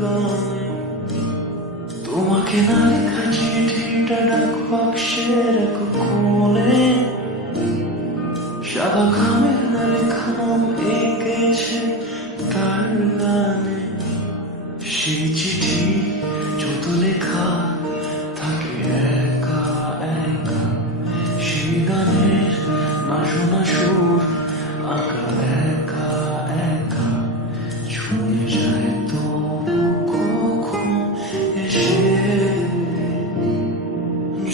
গানে তোমাকে না লেখা চিঠিটা ডাক বাক্সের এক কোণে সাদা খামের না লেখা নাম এঁকেছে তার গানে। সেই চিঠি যত লেখা থাকে একা একা, সেই গানের না শোনা সুর আঁকা একা একা ছুঁয়ে যায় তো কখন এসে।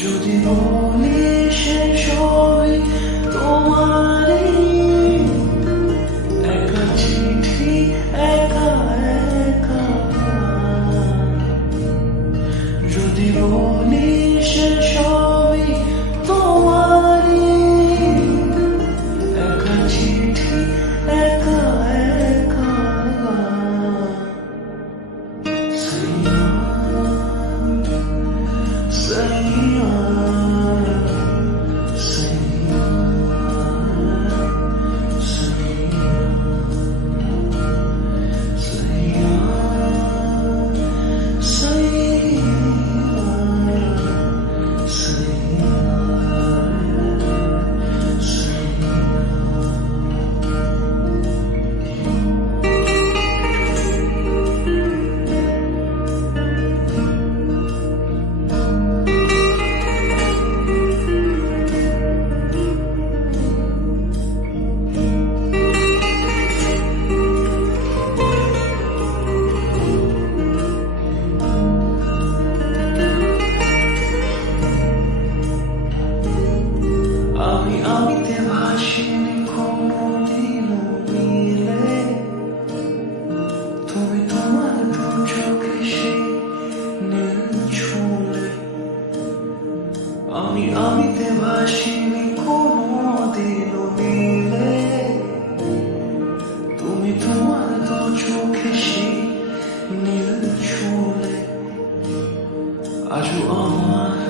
যদি বলি সে সবই তোমারই, একা চিঠি একা একা। যদি বলি সে সবই তোমারই, একা চিঠি একা একা। সাইয়া সাইয়া সাইয়া সাইয়া আমিতে ভাসিনি কোনোদিনও মিলে, তুমি তোমার দু চোখে সেই নীল ছুঁলে। আমিতে ভাসিনি কোনোদিনও মিলে, তুমি তোমার দু চোখে সেই নীল ছুঁলে। আজও আমার